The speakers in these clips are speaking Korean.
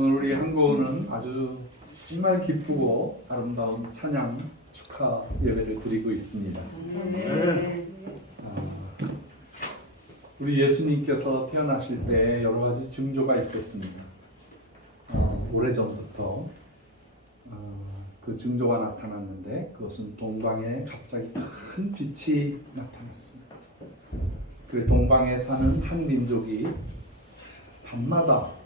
오늘 우리 한국은 아주 정말 기쁘고 아름다운 찬양 축하 예배를 드리고 있습니다. 네. 우리 예수님께서 태어나실 때 여러 가지 징조가 있었습니다. 오래전부터 그 징조가 나타났는데 그것은 동방에 갑자기 큰 빛이 나타났습니다. 그 동방에 사는 한 민족이 밤마다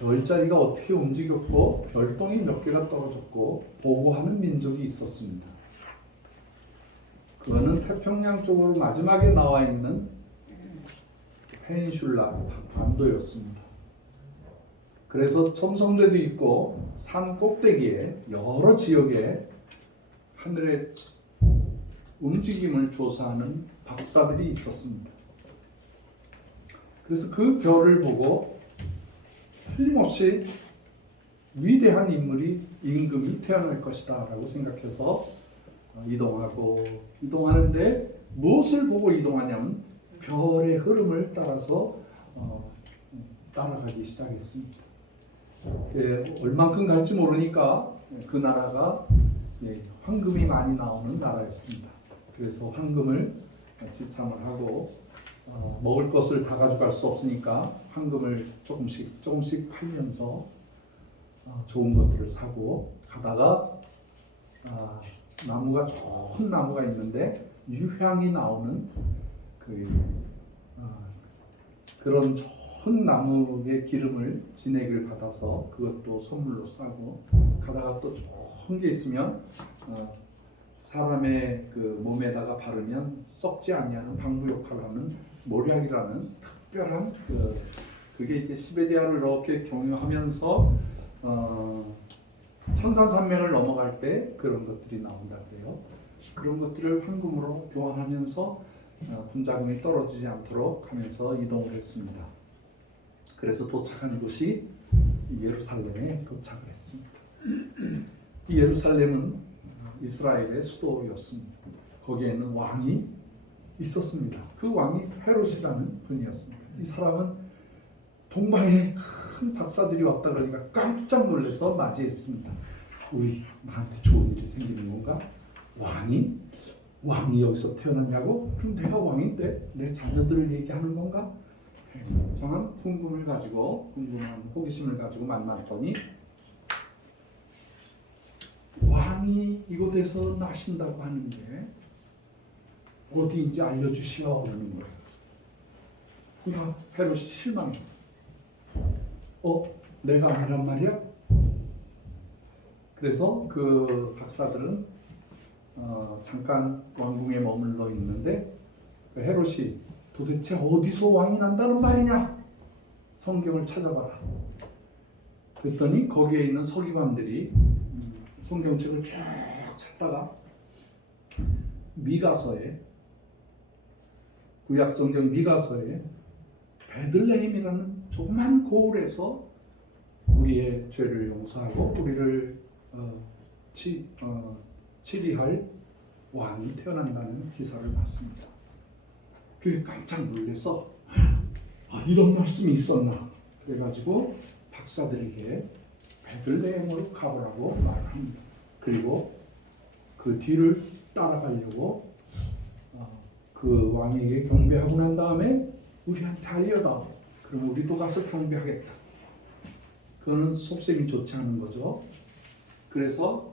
별자리가 어떻게 움직였고 별똥이 몇 개가 떨어졌고 보고하는 민족이 있었습니다. 그거는 태평양 쪽으로 마지막에 나와 있는 페닌슐라 반도였습니다. 그래서 첨성대도 있고 산 꼭대기에 여러 지역에 하늘의 움직임을 조사하는 박사들이 있었습니다. 그래서 그 별을 보고 틀림없이 위대한 인물이 임금이 태어날 것이다 라고 생각해서 이동하는데 무엇을 보고 이동하냐면 별의 흐름을 따라서 따라가기 시작했습니다. 얼만큼 갈지 모르니까 그 나라가 황금이 많이 나오는 나라였습니다. 그래서 황금을 지참을 하고 먹을 것을 다 가져갈 수 없으니까 황금을 조금씩 팔면서 좋은 것들을 사고 가다가 나무가 좋은 나무가 있는데 유향이 나오는 그런 좋은 나무의 기름을 진액을 받아서 그것도 선물로 싸고 가다가 또 좋은 게 있으면 사람의 그 몸에다가 바르면 썩지 아니하는 방부 역할을 하는 모략이라는 특별한 그게 이제 시베리아를 이렇게 경유하면서 천산산맥을 넘어갈 때 그런 것들이 나온다고요. 그런 것들을 황금으로 교환하면서 분자금이 떨어지지 않도록 하면서 이동을 했습니다. 그래서 도착한 곳이 예루살렘에 도착을 했습니다. 이 예루살렘은 이스라엘의 수도였습니다. 거기에는 왕이 있었습니다. 그 왕이 헤롯이라는 분이었습니다. 이 사람은 동방에 큰 박사들이 왔다 그러니까 깜짝 놀라서 맞이했습니다. 우리 나한테 좋은 일이 생기는 건가? 왕이 여기서 태어났냐고? 그럼 내가 왕인데 내 자녀들을 얘기하는 건가? 정한 궁금한 호기심을 가지고 만났더니 왕이 이곳에서 나신다고 하는데 어디인지 알려주시오 하는 거예요. 그러니까 헤롯이 실망했어. 내가 아니란 말이야? 그래서 그 박사들은 잠깐 왕궁에 머물러 있는데 그 헤롯이 도대체 어디서 왕이 난다는 말이냐? 성경을 찾아봐라. 그랬더니 거기에 있는 서기관들이 성경책을 쭉 찾다가 미가서에 구약성경 미가서에 베들레헴이라는 조그만 고을에서 우리의 죄를 용서하고 우리를 치리할 왕이 태어난다는 기사를 봤습니다. 그게 깜짝 놀라서 이런 말씀이 있었나? 그래가지고 박사들에게 베들레헴으로 가보라고 말을 합니다. 그리고 그 뒤를 따라가려고 그 왕에게 경배하고 난 다음에 우리한테 알려다. 그럼 우리도 가서 경배하겠다. 그거는 속셈이 좋지 않은 거죠. 그래서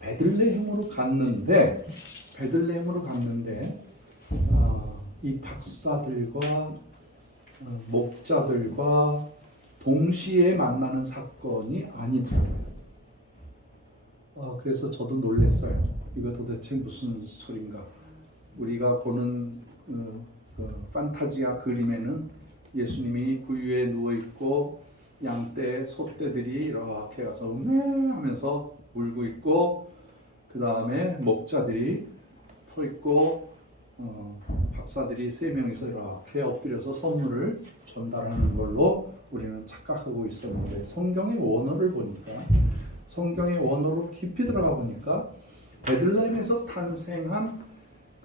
베들레헴으로 갔는데 이 박사들과 목자들과 동시에 만나는 사건이 아니더라고요. 그래서 저도 놀랐어요. 이거 도대체 무슨 소린가? 우리가 보는 판타지아 그림에는 예수님이 구유에 누워 있고 양떼, 소떼들이 이렇게 와서 하면서 울고 있고 그 다음에 목자들이 서 있고 박사들이 3명이서 이렇게 엎드려서 선물을 전달하는 걸로 우리는 착각하고 있었는데 성경의 원어를 보니까 성경의 원어로 깊이 들어가 보니까 베들레헴에서 탄생한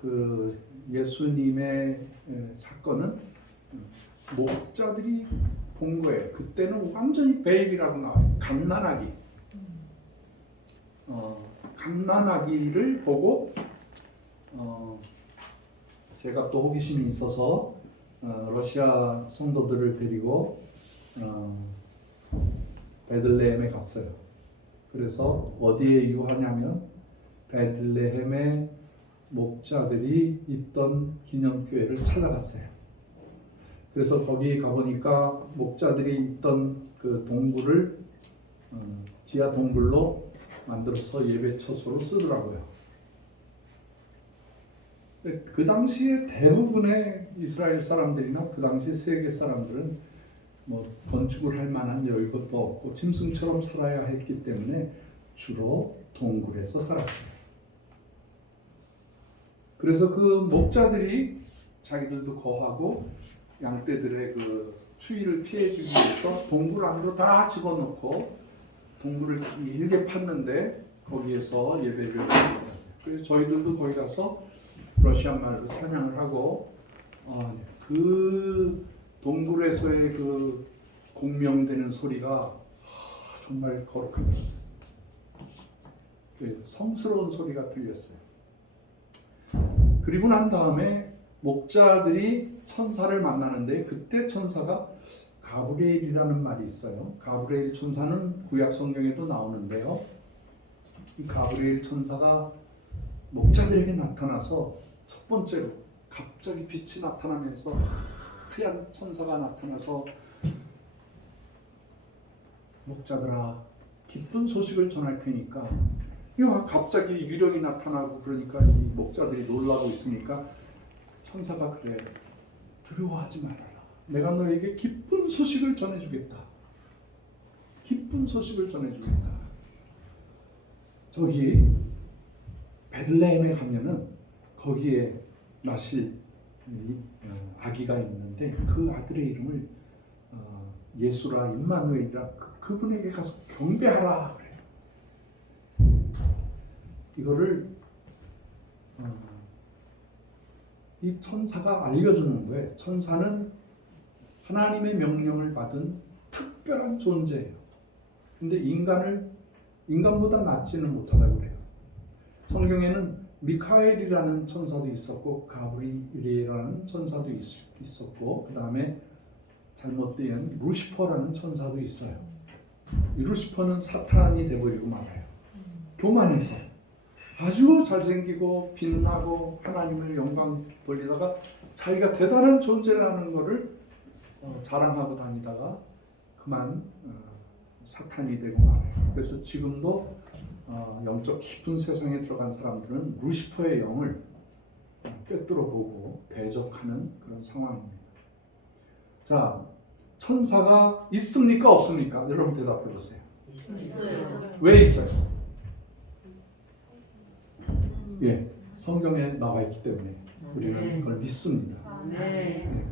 그 예수님의 사건은 목자들이 본 거예요. 그때는 완전히 벨이라고 나와요. 갓난아기. 갓난아기를 보고 제가 또 호기심이 있어서 러시아 성도들을 데리고 베들레헴에 갔어요. 그래서 어디에 유하냐면 베들레헴에 목자들이 있던 기념교회를 찾아갔어요. 그래서 거기 가보니까 목자들이 있던 그 동굴을 지하 동굴로 만들어서 예배 처소로 쓰더라고요. 그 당시에 대부분의 이스라엘 사람들이나 그 당시 세계 사람들은 뭐 건축을 할 만한 여유도 없고 짐승처럼 살아야 했기 때문에 주로 동굴에서 살았어요. 그래서 그 목자들이 자기들도 거하고 양떼들의 그 추위를 피해주기 위해서 동굴 안으로 다 집어넣고 동굴을 길게 팠는데 거기에서 예배를 합니다. 그래서 저희들도 거기 가서 러시아 말로 찬양을 하고 그 동굴에서의 그 공명되는 소리가 정말 거룩합니다. 성스러운 소리가 들렸어요. 그리고 난 다음에 목자들이 천사를 만나는데 그때 천사가 가브리엘이라는 말이 있어요. 가브리엘 천사는 구약 성경에도 나오는데요. 이 가브리엘 천사가 목자들에게 나타나서 첫 번째로 갑자기 빛이 나타나면서 하얀 천사가 나타나서 목자들아 기쁜 소식을 전할 테니까 갑자기 유령이 나타나고 그러니까 이 목자들이 놀라고 있으니까 천사가 그래 두려워하지 말아라. 내가 너에게 기쁜 소식을 전해주겠다. 기쁜 소식을 전해주겠다. 저기 베들레헴에 가면은 거기에 나실 아기가 있는데 그 아들의 이름을 예수라 임마누엘이라 그분에게 가서 경배하라 그래요. 이거를 이 천사가 알려주는 거예요. 천사는 하나님의 명령을 받은 특별한 존재예요. 근데 인간보다 낫지는 못하다고 그래요. 성경에는 미카엘이라는 천사도 있었고 가브리엘이라는 천사도 있었고 그 다음에 잘못된 루시퍼라는 천사도 있어요. 이 루시퍼는 사탄이 돼버리고 말아요. 교만해서 아주 잘생기고 빛나고 하나님을 영광 돌리다가 자기가 대단한 존재라는 것을 자랑하고 다니다가 그만 사탄이 되고 말아요. 그래서 지금도 영적 깊은 세상에 들어간 사람들은 루시퍼의 영을 꿰뚫어 보고 대적하는 그런 상황입니다. 자, 천사가 있습니까 없습니까? 여러분 대답해 보세요. 있어요. 왜 있어요? 예, 성경에 나와 있기 때문에 우리는 그걸 믿습니다. 네.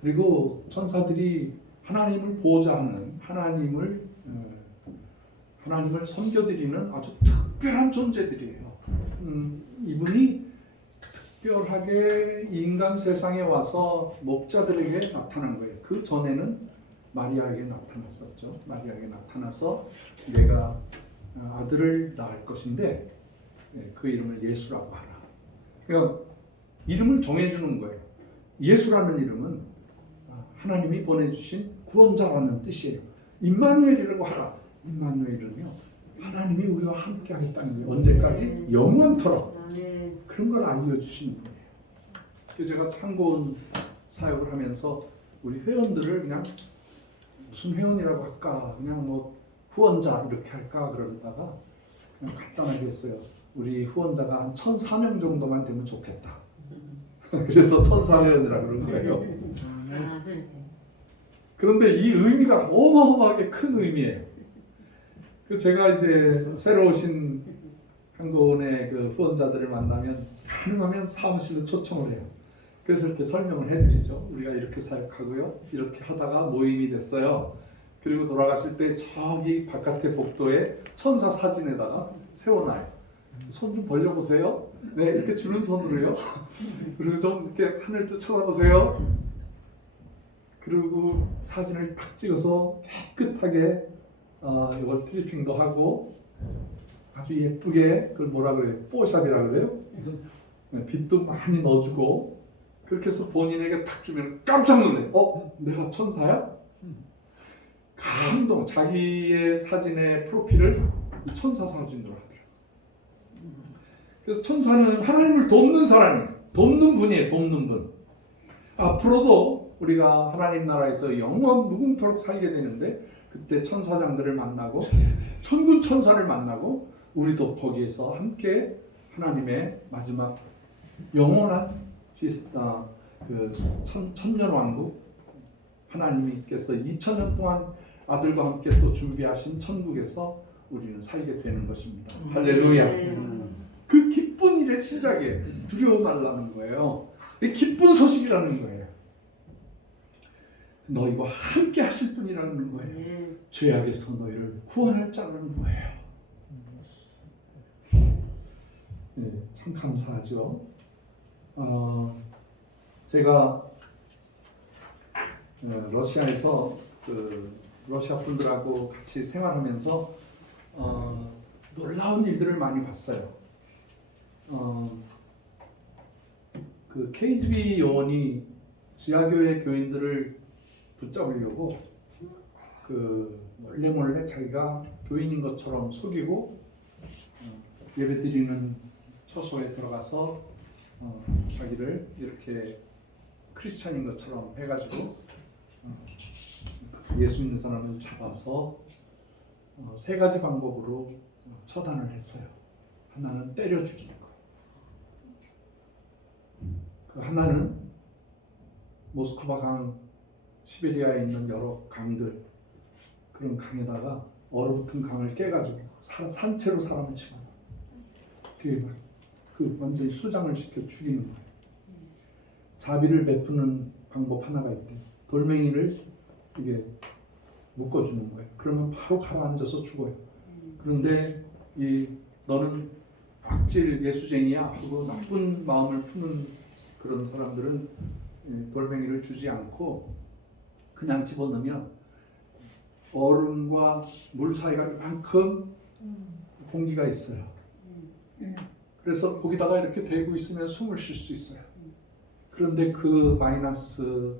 그리고 천사들이 하나님을 보호자하는 하나님을 섬겨드리는 아주 특별한 존재들이에요. 이분이 특별하게 인간 세상에 와서 목자들에게 나타난 거예요. 그 전에는 마리아에게 나타났었죠. 마리아에게 나타나서 내가 아들을 낳을 것인데 그 이름을 예수라고 하라. 그러니까 이름을 정해주는 거예요. 예수라는 이름은 하나님이 보내주신 구원자라는 뜻이에요. 임마누엘이라고 하라. 임마누엘은요, 하나님이 우리와 함께 하겠다는 거예요. 언제까지? 영원토록. 그런 걸 알려주시는 거예요. 그래서 제가 참고원 사역을 하면서 우리 회원들을 그냥 무슨 회원이라고 할까, 그냥 뭐 후원자 이렇게 할까 그러다가 그냥 간단하게 했어요. 우리 후원자가 한 1,004명 정도만 되면 좋겠다. 그래서 1,004회원이라고 그런 거예요. 그런데 이 의미가 어마어마하게 큰 의미예요. 그 제가 이제 새로 오신 한국원의 그 후원자들을 만나면 가능하면 사무실로 초청을 해요. 그래서 이렇게 설명을 해드리죠. 우리가 이렇게 사역하고요. 이렇게 하다가 모임이 됐어요. 그리고 돌아가실 때 저기 바깥에 복도에 천사 사진에다가 세워놔요. 손 좀 벌려보세요. 네, 이렇게 주는 손으로요. 그리고 좀 이렇게 하늘도 쳐다보세요. 그리고 사진을 탁 찍어서 깨끗하게 이걸 트리핑도 하고 아주 예쁘게 그걸 뭐라 그래요? 뽀샵이라 그래요? 빛도 많이 넣어주고 그렇게 해서 본인에게 탁 주면 깜짝 놀래. 내가 천사야? 감동. 자기의 사진의 프로필을 이 천사 사진으로 하더라고요. 그래서 천사는 하나님을 돕는 사람이에요. 돕는 분이에요. 돕는 분. 앞으로도 우리가 하나님 나라에서 영원 무궁토록 살게 되는데 그때 천사장들을 만나고 천군 천사를 만나고 우리도 거기에서 함께 하나님의 마지막 영원한 천년왕국 하나님께서 2000년 동안 아들과 함께 또 준비하신 천국에서 우리는 살게 되는 것입니다. 할렐루야. 그 기쁜 일의 시작에 두려워 말라는 거예요. 이 기쁜 소식이라는 거예요. 너희와 함께 하실 분이라는 거예요. 죄악에서 너희를 구원할 자라는 거예요. 네, 참 감사하죠. 제가 러시아에서 러시아 분들하고 같이 생활하면서 놀라운 일들을 많이 봤어요. 그 KGB 요원이 지하교회 교인들을 붙잡으려고 몰래 자기가 교인인 것처럼 속이고 예배드리는 처소에 들어가서 자기를 이렇게 크리스찬인 것처럼 해가지고 예수 믿는 사람을 잡아서 세 가지 방법으로 처단을 했어요. 하나는 때려 죽이는 거. 그 하나는 모스크바 강, 시베리아에 있는 여러 강들 그런 강에다가 얼어붙은 강을 깨가지고 산채로 사람을 집어넣어. 그 완전히 수장을 시켜 죽이는 거예요. 자비를 베푸는 방법 하나가 있대. 돌멩이를 이게 묶어주는 거예요. 그러면 바로 가라앉아서 죽어요. 그런데 너는 악질 예수쟁이야 하고 나쁜 마음을 푸는 그런 사람들은 돌멩이를 주지 않고 그냥 집어넣으면 얼음과 물 사이가 이만큼 공기가 있어요. 그래서 거기다가 이렇게 대고 있으면 숨을 쉴 수 있어요. 그런데 그 마이너스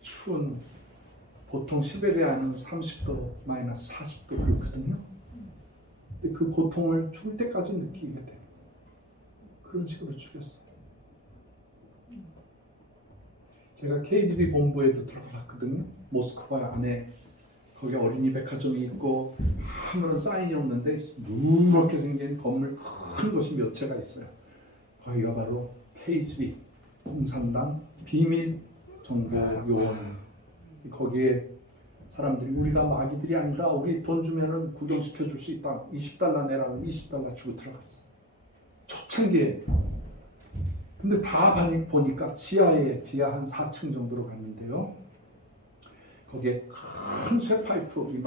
추운 보통 시베리아는 30도 마이너스 40도 그렇거든요. 근데 그 고통을 죽을 때까지 느끼게 돼요. 그런 식으로 죽였어요. 제가 KGB 본부에도 들어갔거든요. 모스크바 안에 거기 어린이 백화점이 있고 아무런 사인이 없는데 누렇게 생긴 건물 큰 곳이 몇 채가 있어요. 거기가 바로 KGB 공산당 비밀 정보 요원. 거기에 사람들이 우리가 마귀들이 아니다. 우리 돈 주면은 구경시켜 줄 수 있다. $20 내라고 $20 주고 들어갔어. 초창기에. 근데 다 보니까 지하 한 4층 정도로 갔는데요. 거기에 큰 쇠파이프, 우리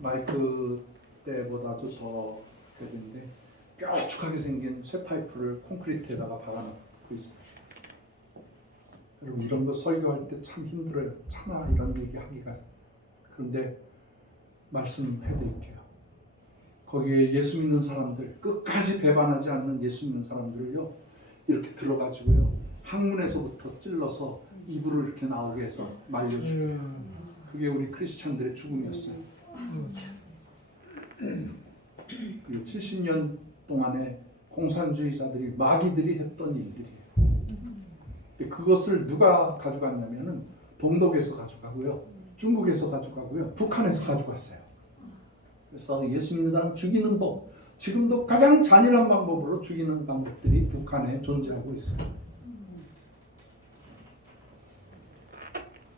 마이크 때보다도 더 되는데 뾰족하게 생긴 쇠파이프를 콘크리트에다가 박아놓고 있어요. 여러분 이런 거 설교할 때 참 힘들어요. 차마 이런 얘기 하기가. 그런데 말씀해드릴게요. 거기에 예수 믿는 사람들, 끝까지 배반하지 않는 예수 믿는 사람들을요 이렇게 들어가지고요 항문에서부터 찔러서 입으로 이렇게 나오게 해서 말려주고요. 그게 우리 크리스찬들의 죽음이었어요. 그 70년 동안에 공산주의자들이 마귀들이 했던 일들이에요. 그것을 누가 가져갔냐면은 동독에서 가져가고요, 중국에서 가져가고요, 북한에서 가져갔어요. 그래서 예수 믿는 사람 죽이는 법, 지금도 가장 잔인한 방법으로 죽이는 방법들이 북한에 존재하고 있어요.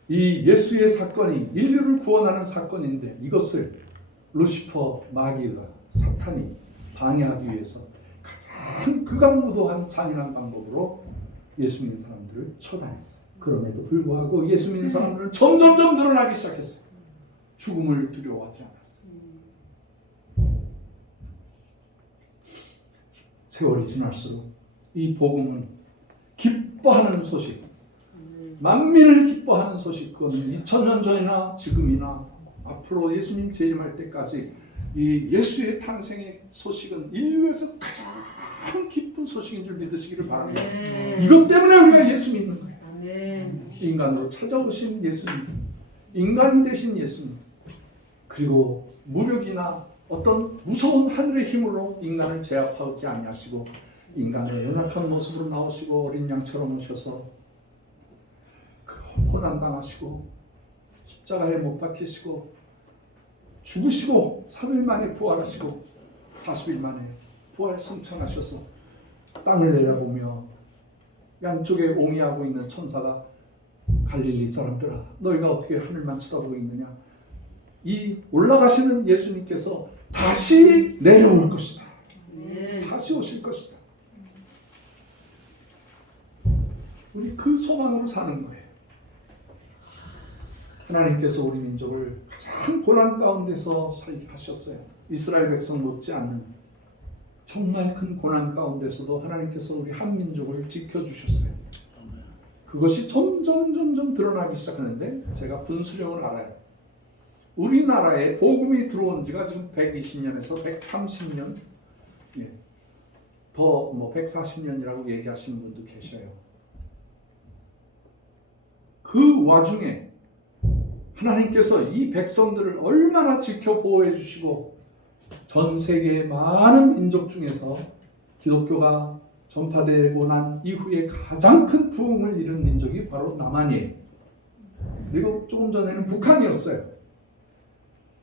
이 예수의 사건이 인류를 구원하는 사건인데 이것을 루시퍼 마귀가 사탄이 방해하기 위해서 가장 극악무도한 잔인한 방법으로 예수 믿는 사람들을 처단했어요. 그럼에도 불구하고 예수 믿는 사람들은 점점점 늘어나기 시작했어요. 죽음을 두려워하지 않았어요. 세월이 지날수록 이 복음은 기뻐하는 소식, 만민을 기뻐하는 소식, 그건 2000년 전이나 지금이나 앞으로 예수님 재림할 때까지 이 예수의 탄생의 소식은 인류에서 가장 기쁜 소식인 줄 믿으시기를 바랍니다. 이것 때문에 우리가 예수 믿는 거예요. 인간으로 찾아오신 예수님, 인간이 되신 예수님, 그리고 무력이나 어떤 무서운 하늘의 힘으로 인간을 제압하지 아니하시고 인간의 연약한 모습으로 나오시고 어린 양처럼 오셔서 고난 당하시고 십자가에 못 박히시고 죽으시고 3일 만에 부활하시고 40일 만에 부활 승천하셔서 땅을 내려보며 양쪽에 옹이하고 있는 천사가 갈릴리 사람들아 너희가 어떻게 하늘만 쳐다보고 있느냐, 이 올라가시는 예수님께서 다시 내려올 것이다. 다시 오실 것이다. 우리 그 소망으로 사는 거예요. 하나님께서 우리 민족을 가장 고난 가운데서 살게 하셨어요. 이스라엘 백성 못지않는 정말 큰 고난 가운데서도 하나님께서 우리 한민족을 지켜주셨어요. 그것이 점점 드러나기 시작하는데 제가 분수령을 알아요. 우리나라에 복음이 들어온 지가 지금 120년에서 130년, 더 140년이라고 얘기하시는 분도 계셔요. 그 와중에 하나님께서 이 백성들을 얼마나 지켜 보호해 주시고 전 세계의 많은 민족 중에서 기독교가 전파되고 난 이후에 가장 큰 부흥을 이룬 민족이 바로 남한이에요. 그리고 조금 전에는 북한이었어요.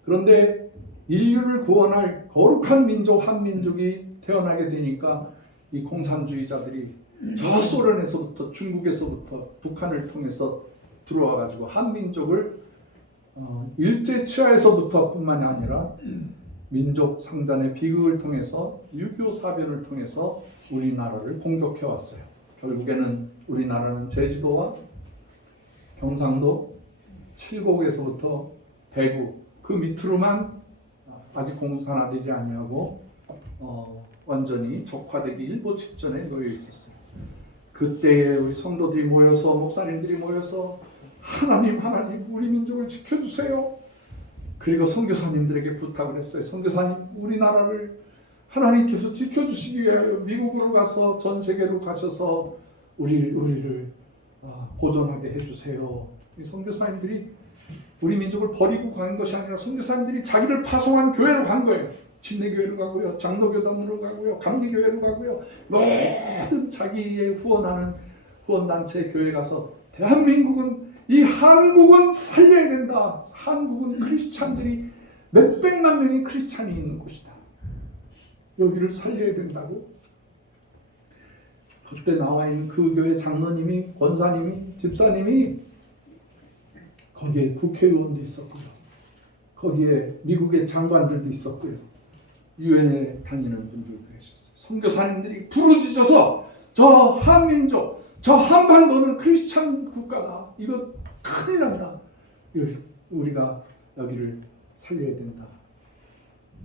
그런데 인류를 구원할 거룩한 민족 한민족이 태어나게 되니까 이 공산주의자들이 저 소련에서부터 중국에서부터 북한을 통해서 들어와 가지고 한민족을 일제 치하에서부터 뿐만이 아니라 민족 상단의 비극을 통해서 6.25 사변을 통해서 우리나라를 공격해 왔어요. 결국에는 우리나라는 제주도와 경상도, 칠곡에서부터 대구 그 밑으로만 아직 공산화되지 아니하고 완전히 적화되기 일보 직전에 놓여 있었어요. 그때에 우리 성도들이 모여서 목사님들이 모여서 하나님 우리 민족을 지켜주세요. 그리고 선교사님들에게 부탁을 했어요. 선교사님 우리나라를 하나님께서 지켜주시기 위하여 미국으로 가서 전 세계로 가셔서 우리를 보존하게 해주세요. 이 선교사님들이 우리 민족을 버리고 간 것이 아니라 선교사님들이 자기를 파송한 교회로 간 거예요. 침례교회로 가고요, 장로교단으로 가고요, 감리교회로 가고요, 모든 자기의 후원하는 후원단체 교회 가서 대한민국은 이 한국은 살려야 된다. 한국은 크리스찬들이 몇백만 명의 크리스찬이 있는 곳이다. 여기를 살려야 된다고. 그때 나와 있는 그 교회 장로님이, 권사님이, 집사님이 거기에 국회의원도 있었고요. 거기에 미국의 장관들도 있었고요. 유엔에 다니는 분들도 계셨어요. 선교사님들이 부르짖어서 저 한민족, 저 한반도는 크리스찬 국가다. 이거 큰일 난다. 우리가 여기를 살려야 된다.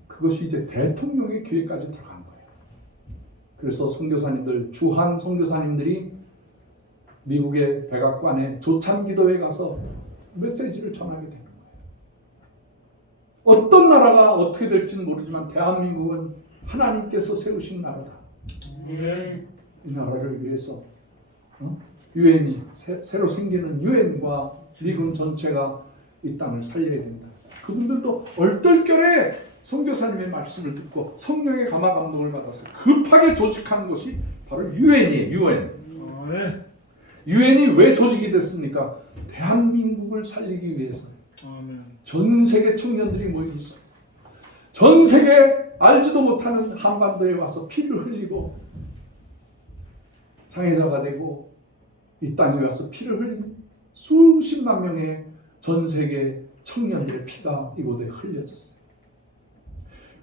그것이 이제 대통령의 귀에까지 들어간 거예요. 그래서 선교사님들, 주한 선교사님들이 미국의 백악관에 조참기도에 가서 메시지를 전하게 되는 거예요. 어떤 나라가 어떻게 될지는 모르지만 대한민국은 하나님께서 세우신 나라다. 이 나라를 위해서 유엔이 새로 생기는 유엔과 미군 전체가 이 땅을 살려야 된다. 그분들도 얼떨결에 선교사님의 말씀을 듣고 성령의 감화 감동을 받아서 급하게 조직한 것이 바로 유엔이에요. 유엔. 유엔이 왜 조직이 됐습니까? 대한민국을 살리기 위해서. 전 세계 청년들이 모여 있어요. 전 세계 알지도 못하는 한반도에 와서 피를 흘리고 장애자가 되고 이 땅에 와서 피를 흘린 수십만 명의 전 세계 청년들의 피가 이곳에 흘려졌어요.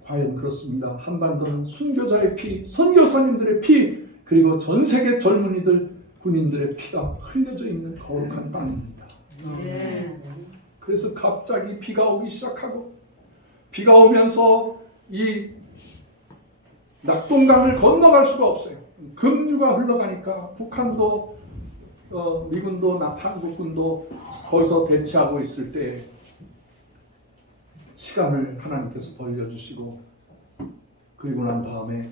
과연 그렇습니다. 한반도는 순교자의 피, 선교사님들의 피, 그리고 전 세계 젊은이들, 군인들의 피가 흘려져 있는 거룩한 땅입니다. 그래서 갑자기 비가 오기 시작하고 비가 오면서 이 낙동강을 건너갈 수가 없어요. 급류가 흘러가니까 북한도 미군도 한국군도 거기서 대치하고 있을 때 시간을 하나님께서 벌려주시고, 그리고 난 다음에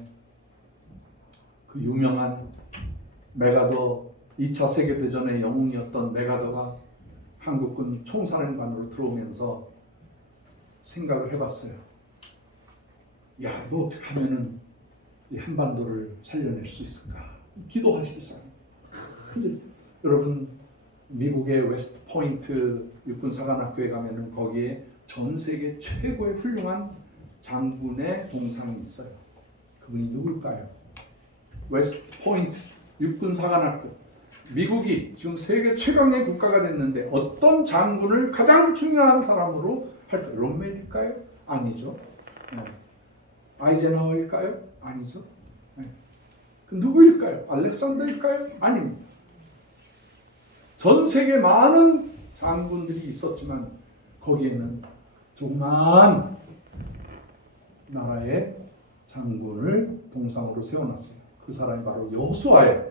그 유명한 메가더 2차 세계대전의 영웅이었던 메가더가 한국군 총사령관으로 들어오면서 생각을 해봤어요. 야, 이거 어떻게 하면은 이 한반도를 살려낼 수 있을까? 기도하시겠어요. 근데 여러분, 미국의 웨스트 포인트 육군사관학교에 가면은 거기에 전 세계 최고의 훌륭한 장군의 동상이 있어요. 그분이 누굴까요? 웨스트 포인트 육군사관학교. 미국이 지금 세계 최강의 국가가 됐는데 어떤 장군을 가장 중요한 사람으로 할까요? 롬멜일까요? 아니죠. 네. 아이젠하워일까요? 아니죠. 네. 그 누구일까요? 알렉산더일까요? 아닙니다. 전 세계 많은 장군들이 있었지만 거기에는 조그만 나라의 장군을 동상으로 세워놨어요. 그 사람이 바로 여호수아예요.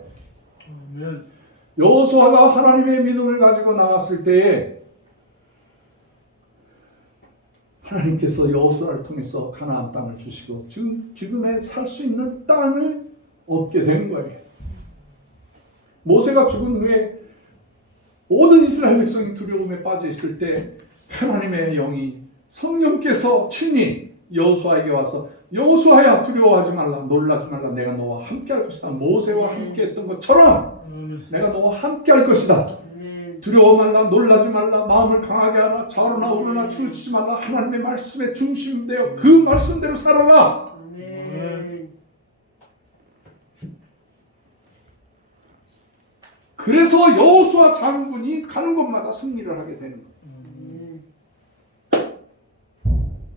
여호수아가 하나님의 믿음을 가지고 나왔을 때에 하나님께서 여호수아를 통해서 가나안 땅을 주시고 지금의 살 수 있는 땅을 얻게 된 거예요. 모세가 죽은 후에 모든 이스라엘 백성이 두려움에 빠져 있을 때 하나님의 영이 성령께서 친히 여호수아에게 와서 여호수아야, 두려워하지 말라, 놀라지 말라, 내가 너와 함께 할 것이다. 모세와 함께 했던 것처럼 내가 너와 함께 할 것이다. 두려워 말라, 놀라지 말라, 마음을 강하게 하라, 좌로나 우로나 치우치지 말라. 하나님의 말씀에 중심되어 그 말씀대로 살아라. 그래서 여호수아 장군이 가는 곳마다 승리를 하게 되는 거예요.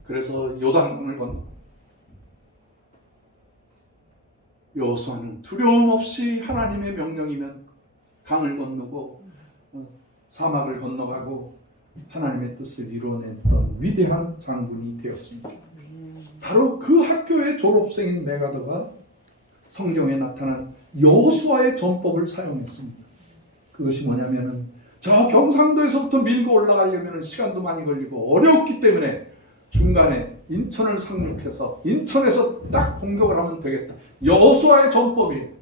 그래서 요단강을 건너 여호수아는 두려움 없이 하나님의 명령이면 강을 건너고 사막을 건너가고 하나님의 뜻을 이루어냈던 위대한 장군이 되었습니다. 바로 그 학교의 졸업생인 메가더가 성경에 나타난 여호수아의 전법을 사용했습니다. 그것이 뭐냐면은 저 경상도에서부터 밀고 올라가려면 시간도 많이 걸리고 어렵기 때문에 중간에 인천을 상륙해서 인천에서 딱 공격을 하면 되겠다. 여호수아의 전법이에요.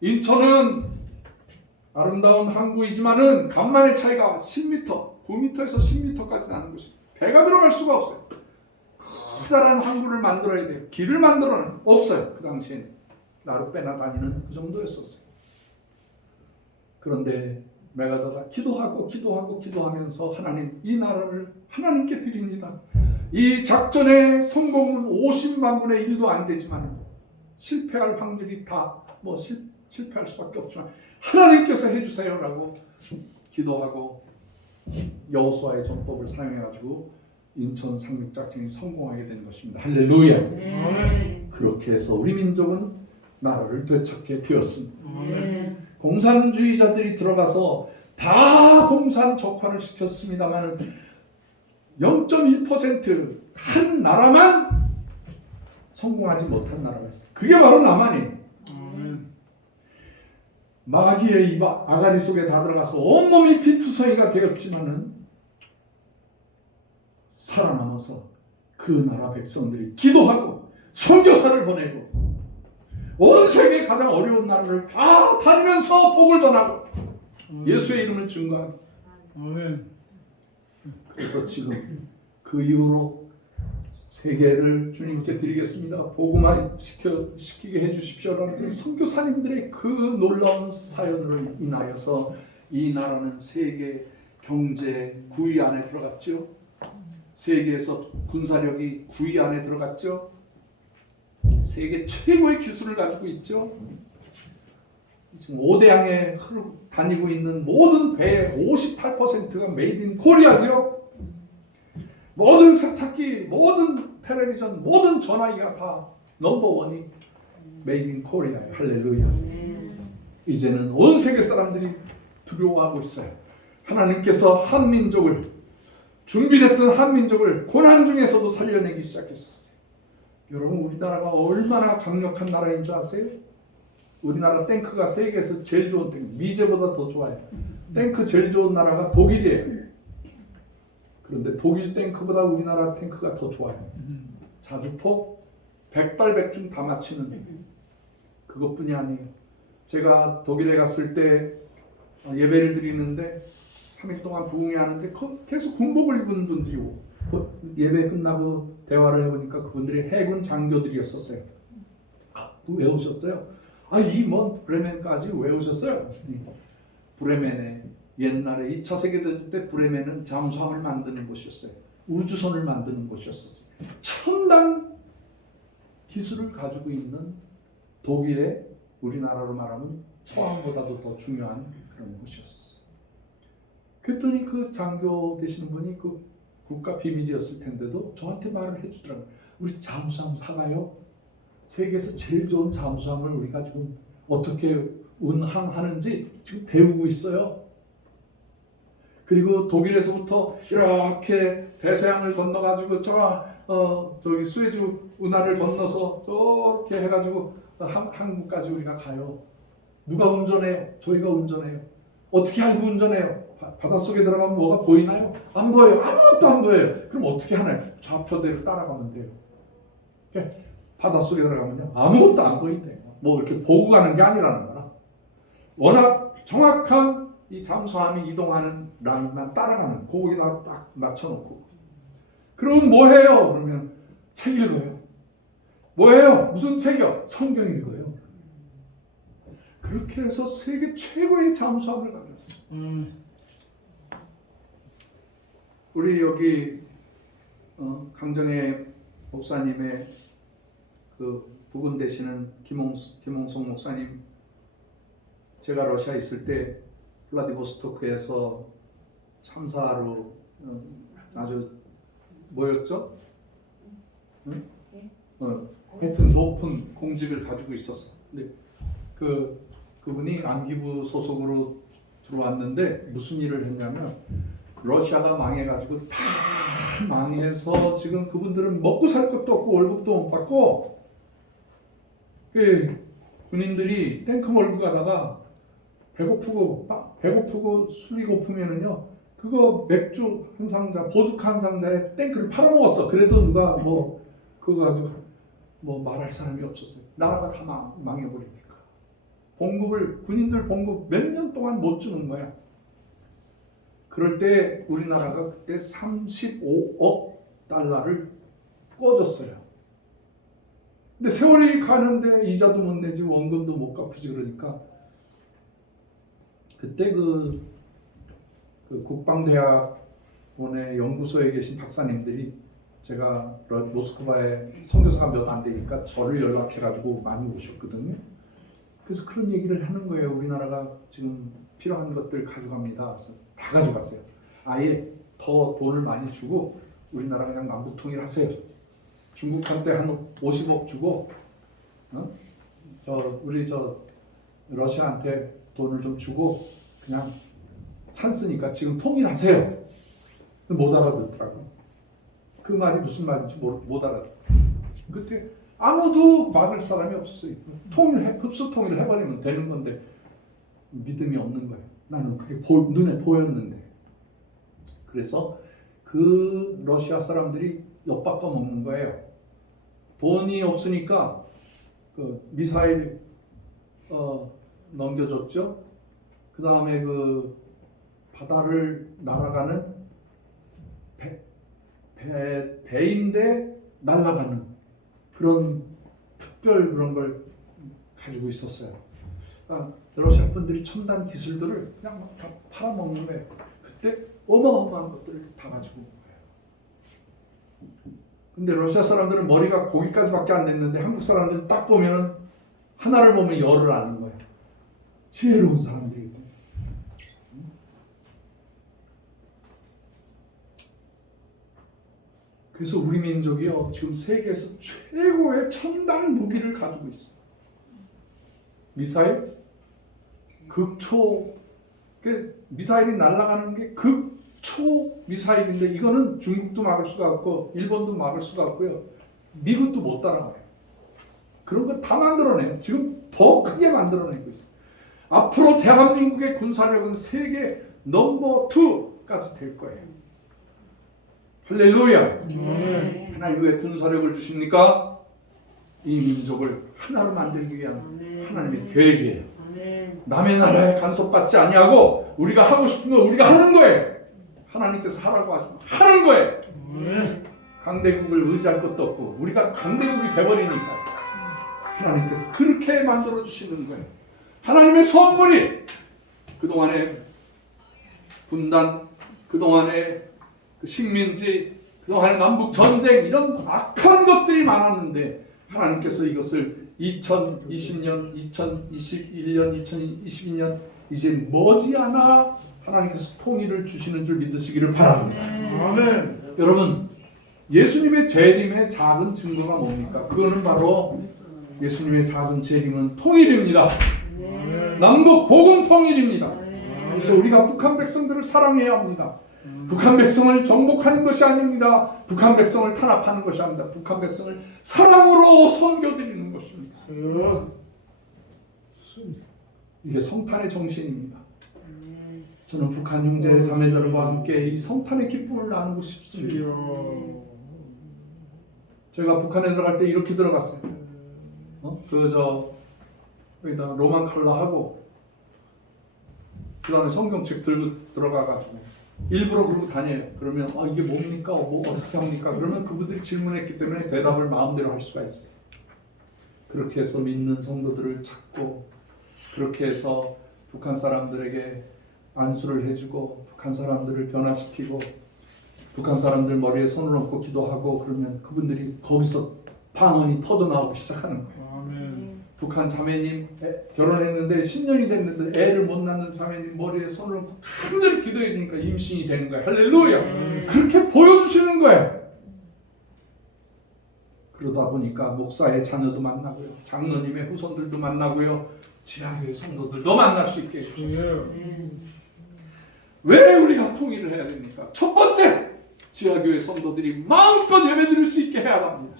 인천은 아름다운 항구이지만은 간만의 차이가 10m, 9m에서 10m까지 나는 곳이 배가 들어갈 수가 없어요. 커다란 항구를 만들어야 돼요. 길을 만들어는 없어요. 그 당시에는 나루 빼나 다니는 그 정도였었어요. 그런데 메가더가 기도하면서 하나님, 이 나라를 하나님께 드립니다. 이 작전의 성공은 50만 분의 1도 안 되지만 실패할 확률이 다 실패할 수밖에 없지만 하나님께서 해주세요라고 기도하고 여호수아의 전법을 사용해가지고 인천 상륙 작전이 성공하게 된 것입니다. 할렐루야. 그렇게 해서 우리 민족은 나라를 되찾게 되었습니다. 공산주의자들이 들어가서 다 공산 적화를 시켰습니다만 0.1% 한 나라만 성공하지 못한 나라가 있어요. 그게 바로 남한이에요. 마귀의 입 아가리 속에 다 들어가서 온몸이 피투성이가 되었지만은 살아남아서 그 나라 백성들이 기도하고 선교사를 보내고 온 세계 가장 어려운 나라를 다 다니면서 복을 전하고 예수의 이름을 증거하고 그래서 지금 그 이후로 세계를 주님께 드리겠습니다. 복음화 시키게 해주십시오라는 선교사님들의 그 놀라운 사연으로 인하여서 이 나라는 세계 경제 9위 안에 들어갔죠. 세계에서 군사력이 9위 안에 들어갔죠. 세계 최고의 기술을 가지고 있죠. 지금 5대양에 다니고 있는 모든 배의 58%가 메이드 인 코리아죠. 모든 세탁기, 모든 텔레비전, 모든 전화기가 다 넘버원이 메이드 인 코리아예요. 할렐루야. 이제는 온 세계 사람들이 두려워하고 있어요. 하나님께서 한민족을, 준비됐던 한민족을 고난 중에서도 살려내기 시작했었어요. 여러분, 우리나라가 얼마나 강력한 나라인 줄 아세요? 우리나라 탱크가 세계에서 제일 좋은 탱크, 미제보다 더 좋아요. 탱크 제일 좋은 나라가 독일이에요. 그런데 독일 탱크보다 우리나라 탱크가 더 좋아요. 자주포 백발백중 다 맞히는 그것뿐이 아니에요. 제가 독일에 갔을 때 예배를 드리는데 3일 동안 부흥회 하는데 계속 군복을 입은 분들이 오고 예배 끝나고 대화를 해보니까 그분들이 해군 장교들이었었어요. 왜 오셨어요? 이 먼 브레멘까지 왜 오셨어요? 브레멘에 옛날에 2차 세계대전 때 브레멘은 잠수함을 만드는 곳이었어요. 우주선을 만드는 곳이었어요. 첨단 기술을 가지고 있는 독일의 우리나라로 말하면 포항보다도 더 중요한 그런 곳이었어요. 그랬더니 그 장교 되시는 분이 그 국가 비밀이었을 텐데도 저한테 말을 해주더라고요. 우리 잠수함 사가요? 세계에서 제일 좋은 잠수함을 우리가 지금 어떻게 운항하는지 지금 배우고 있어요. 그리고 독일에서부터 이렇게 대서양을 건너가지고 저기 수에즈 운하를 건너서 저렇게 해가지고 한국까지 우리가 가요. 누가 운전해요? 저희가 운전해요. 어떻게 알고 운전해요? 바닷속에 들어가면 뭐가 보이나요? 안 보여요. 아무것도 안 보여요. 그럼 어떻게 하나요? 좌표대로 따라가면 돼요. 바닷속에 들어가면요 아무것도 안 보인대요. 뭐 이렇게 보고 가는 게 아니라는 거라. 워낙 정확한 이 잠수함이 이동하는 라인만 따라가는 거기다 딱 맞춰놓고. 그럼 뭐 해요? 그러면 책 읽어요. 뭐 해요? 무슨 책이요? 성경 읽어요. 그렇게 해서 세계 최고의 잠수함을 가졌어요. 우리 여기 강정혜 목사님의 그 부군 되시는 김홍성 목사님, 제가 러시아 있을 때 블라디보스토크에서 참사로 아주 뭐였죠? 응? 하여튼 높은 공직을 가지고 있었어. 근데 그분이 안기부 소속으로 들어왔는데 무슨 일을 했냐면 러시아가 망해가지고 다 망해서 지금 그분들은 먹고 살 것도 없고 월급도 못 받고 군인들이 탱크 몰고 가다가 배고프고 술이 고프면은요 그거 맥주 한 상자, 보드카 한 상자에 탱크를 팔아먹었어. 그래도 누가 뭐 그거 가지고 뭐 말할 사람이 없었어요. 나라가 다 망해버리니까. 군인들 봉급 몇 년 동안 못 주는 거야. 그럴 때 우리나라가 그때 35억 달러를 꿔줬어요. 근데 세월이 가는데 이자도 못 내지 원금도 못 갚으지. 그러니까 그때 그 국방대학원의 연구소에 계신 박사님들이 제가 모스크바에 선교사가 몇 안 되니까 저를 연락해가지고 많이 오셨거든요. 그래서 그런 얘기를 하는 거예요. 우리나라가 지금 필요한 것들 가져갑니다. 그래서 다 가져갔어요. 아예 더 돈을 많이 주고 우리나라 그냥 남북 통일하세요. 중국한테 한 50억 주고 우리 러시아한테 돈을 좀 주고 그냥 찬스니까 지금 통일하세요. 못 알아듣더라고요. 그 말이 무슨 말인지 못 알아듣더라고요. 그때 아무도 막을 사람이 없었어요. 흡수 통일을 해버리면 되는 건데 믿음이 없는 거예요. 나는 그게 눈에 보였는데. 그래서 그 러시아 사람들이 엿바꿔 먹는 거예요. 돈이 없으니까 그 미사일 넘겨줬죠. 그 다음에 그 바다를 날아가는 배인데 날아가는 그런 특별 그런 걸 가지고 있었어요. 그러니까 러시아 분들이 첨단 기술들을 그냥 막 다 팔아먹는 거예요. 그때 어마어마한 것들을 다 가지고 온 거예요. 근데 러시아 사람들은 머리가 거기까지밖에 안 됐는데 한국 사람들은 딱 보면은 하나를 보면 열을 아는 거예요. 지혜로운 사람들이기 때문에. 그래서 우리 민족이요 지금 세계에서 최고의 첨단 무기를 가지고 있어요. 미사일, 극초, 미사일이 날아가는 게 극초 미사일인데 이거는 중국도 막을 수가 없고 일본도 막을 수가 없고요. 미국도 못 따라가요. 그런 거 다 만들어내요. 지금 더 크게 만들어내고 있어요. 앞으로 대한민국의 군사력은 세계 넘버 2까지 될 거예요. 할렐루야. 네. 하나님 왜 군사력을 주십니까? 이 민족을 하나로 만들기 위한 아멘. 하나님의 계획이에요. 아멘. 남의 나라에 간섭받지 아니하고 우리가 하고 싶은 거 우리가 하는 거예요. 하나님께서 하라고 하시면 하는 거예요. 아멘. 강대국을 의지할 것도 없고 우리가 강대국이 돼버리니까 하나님께서 그렇게 만들어 주시는 거예요. 하나님의 선물이 그동안의 분단, 그동안의 그 식민지, 그동안의 남북 전쟁 이런 악한 것들이 많았는데 하나님께서 이것을 2020년, 2021년, 2022년 이제 머지않아 하나님께서 통일을 주시는 줄 믿으시기를 바랍니다. 아멘. 여러분, 예수님의 재림의 작은 증거가 뭡니까? 그거는 바로 예수님의 작은 재림은 통일입니다. 아멘. 남북 복음 통일입니다. 아멘. 그래서 우리가 북한 백성들을 사랑해야 합니다. 북한 백성을 정복하는 것이 아닙니다. 북한 백성을 탄압하는 것이 아닙니다. 북한 백성을 사랑으로 섬겨드리는 것입니다. 이게 성탄의 정신입니다. 아멘. 저는 북한 형제 자매들과 함께 이 성탄의 기쁨을 나누고 싶습니다. 제가 북한에 들어갈 때 이렇게 들어갔어요. 여기다 로만 칼라 하고 그 다음에 성경책 들고 들어가가지고 일부러 그러고 다녀요. 그러면 이게 뭡니까? 뭐 어떻게 합니까? 그러면 그분들이 질문했기 때문에 대답을 마음대로 할 수가 있어요. 그렇게 해서 믿는 성도들을 찾고 그렇게 해서 북한 사람들에게 안수를 해주고 북한 사람들을 변화시키고 북한 사람들 머리에 손을 얹고 기도하고 그러면 그분들이 거기서 방언이 터져나오기 시작하는 거예요. 아멘. 북한 자매님 결혼했는데 10년이 됐는데 애를 못 낳는 자매님 머리에 손을 얹고 간절히 기도해 주니까 임신이 되는 거예요. 할렐루야. 그렇게 보여주시는 거예요. 그러다 보니까 목사의 자녀도 만나고요. 장로님의 후손들도 만나고요. 지하교회 성도들도 만날 수 있게 해주셨어요. 왜 우리가 통일을 해야 됩니까? 첫 번째, 지하교회 성도들이 마음껏 예배드릴 수 있게 해야 합니다.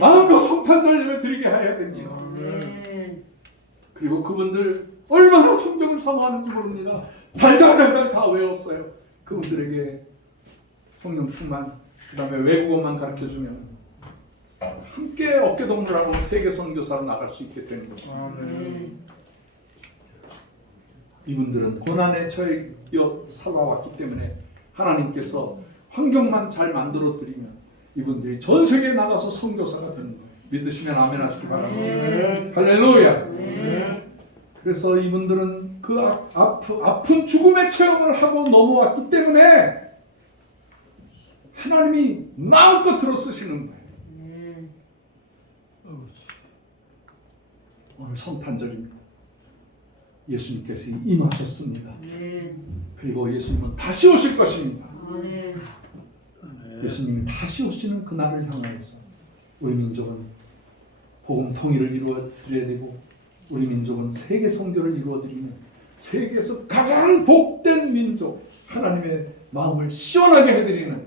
마음껏 성탄절 예배 드리게 해야 됩니다. 아멘. 그리고 그분들 얼마나 성경을 사모하는지 모릅니다. 달달달달 다 외웠어요. 그분들에게 성령 충만, 그 다음에 외국어만 가르쳐주면 함께 어깨동무하고 세계 선교사로 나갈 수 있게 되는 거죠. 아멘. 이분들은 고난에 처해 살아왔기 때문에 하나님께서 환경만 잘 만들어 드리면 이분들이 전 세계에 나가서 선교사가 되는 거예요. 믿으시면 아멘 하시기 바랍니다. 아멘. 할렐루야. 아멘. 그래서 이분들은 그 아픈 죽음의 체험을 하고 넘어왔기 때문에 하나님이 마음껏 들어 쓰시는 거예요. 아멘. 오늘 성탄절입니다. 예수님께서 임하셨습니다. 아멘. 그리고 예수님은 다시 오실 것입니다. 아멘. 예수님이 다시 오시는 그날을 향하여서 우리 민족은 복음 통일을 이루어 드려야 되고 우리 민족은 세계 선교를 이루어 드리면 세계에서 가장 복된 민족, 하나님의 마음을 시원하게 해드리는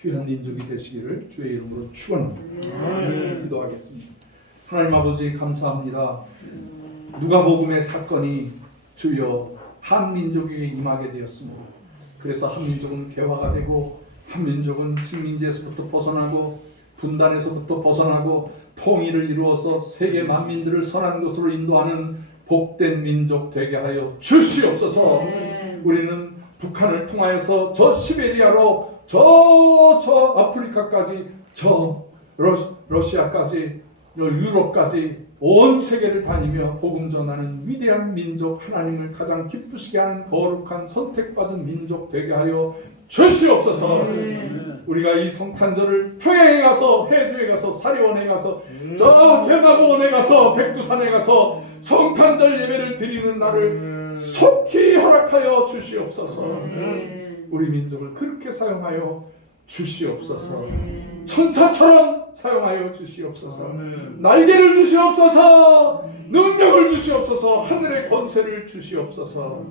귀한 민족이 되시기를 주의 이름으로 축원합니다. 아멘. 기도하겠습니다. 하나님 아버지 감사합니다. 누가복음의 사건이 주여 한민족에게 임하게 되었습니다. 그래서 한민족은 개화가 되고 한민족은 식민지에서부터 벗어나고 분단에서부터 벗어나고 통일을 이루어서 세계 만민들을 선한 곳으로 인도하는 복된 민족 되게 하여 주시옵소서. 아멘. 우리는 북한을 통하여서 저 시베리아로 저 아프리카까지 저 러시아까지 유럽까지 온 세계를 다니며 복음 전하는 위대한 민족, 하나님을 가장 기쁘시게 하는 거룩한 선택받은 민족 되게 하여 주시옵소서. 우리가 이 성탄절을 평양에 가서, 해주에 가서, 사리원에 가서, 저 대마고원에 가서, 백두산에 가서 성탄절 예배를 드리는 날을 속히 허락하여 주시옵소서. 우리 민족을 그렇게 사용하여 주시옵소서. 천사처럼 사용하여 주시옵소서. 날개를 주시옵소서. 능력을 주시옵소서. 하늘의 권세를 주시옵소서.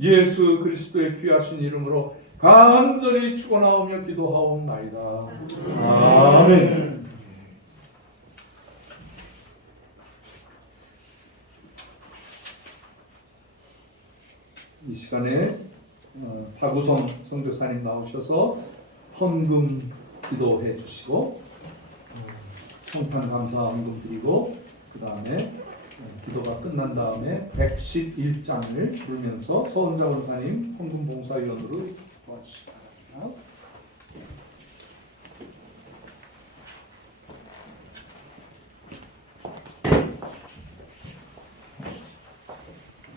예수 그리스도의 귀하신 이름으로 간절히 축원하오며 기도하옵나이다. 아멘. 이 시간에 박우성 선교사님 나오셔서 헌금 기도해 주시고 성탄 감사 헌금 드리고 그 다음에 기도가 끝난 다음에 111장을 부르면서 서은자 원사님 헌금 봉사위원으로 도와주시다.